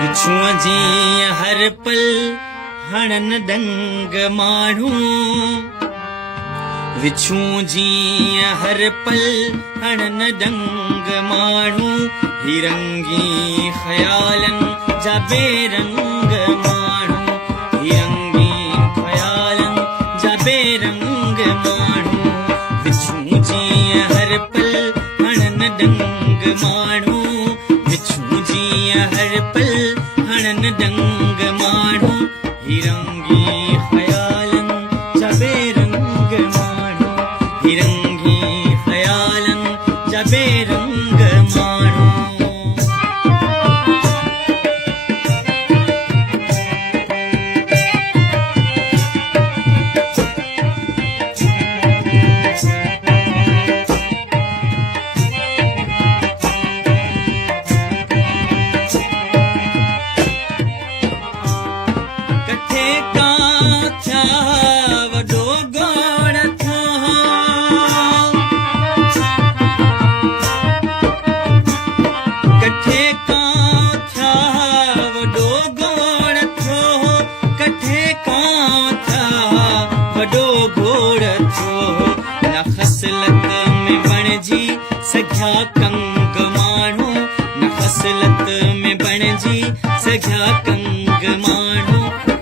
विछुआ जी हर पल हणन दंग माण्हू विछू जी हर पल हणन दंग माण्हू हिरंगी ख़यालन जा बेरंग माण्हू हिरंगी ख़यालन जा बेरंग माण्हू विछू जी हर पल हणन दंग माण्हू विछू जी हर पल हणन दंग माण्हू हिरंगी ख़यालन जा बेरंग माण्हू हिरंगी ख़यालन जा बेरंग माण्हू सघिया कंग माण्हू न ख़सलत में बणिजी सघिया कंग माण्हू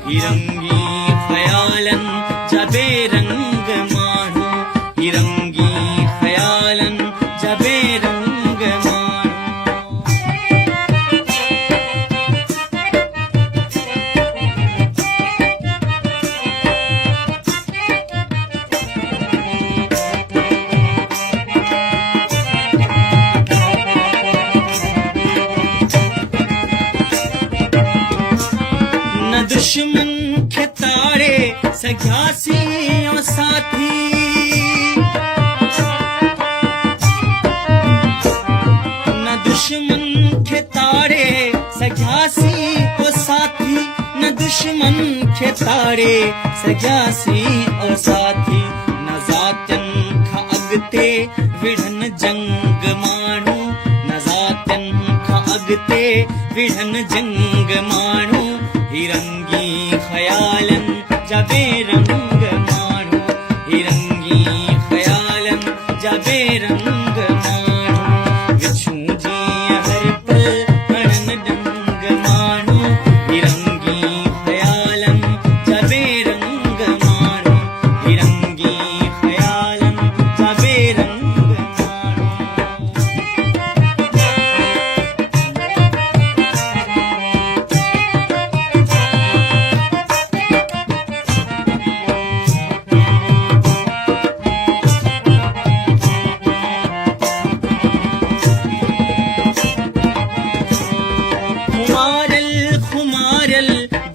हिरंगी ख़यालन जा बेरंग माण्हू हिरंगी ख़यालन जा बेरंग माण्हू दुश्मन खे ताड़े सघियासी ओ साथी न दुश्मन खे ताड़े सघियासी ओ साथी न दुश्मन खे ताड़े सघियासी ओ साथी न ज़ातिन खां अॻिते विढ़न जंग माण्हू न ज़ातिन खां अॻिते विढ़न जंग माण्हू हिरंगी ख़यालन जा बेरंग माण्हू हिरंगी ख़यालन जा बेरंग माण्हू विछू जी हर पल हणन दंग माण्हू हिरंगी ख़यालन जा बेरंग माण्हू हिरंगी ख़यालन जा बेरंग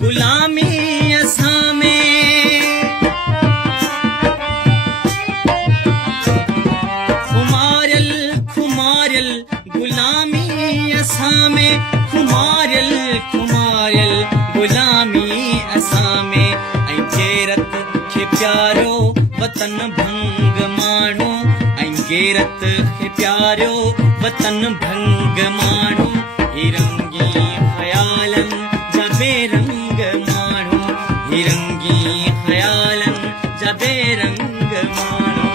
गुलामी असां में खुमारियल खुमारियल गुलामी असां में खुमारियल खुमारियल गुलामी असां में ऐं गैरत खे प्यारो वतन भंग माण्हू ऐं गैरत खे प्यारो वतन भंग माण्हू हिरंगी ख़यालन जा बेरंग माण्हू हिरंगी ख़यालन जा बेरंग माण्हू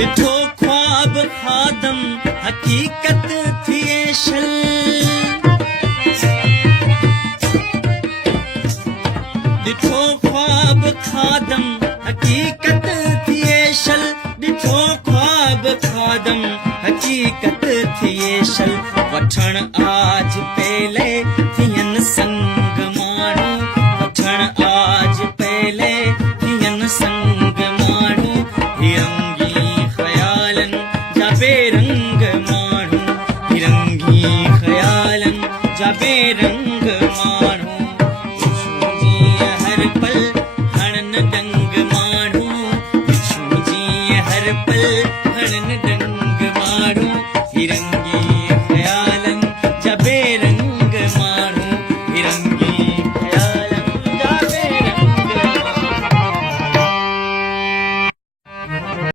ॾिठो ख्वाब हकीकत थिए शल वठण आज पहले थियन संग माण्हू वठण आज पहले थियन संग माण्हू हिरंगी ख़यालन जा बेरंग माण्हू हिरंगी ख़यालन जा बेरंग माण्हू बिच्छू जीअं हर पल हणन डंग माण्हू बिच्छू जीअं हर पल हणन डंग माण्हू हिरंगी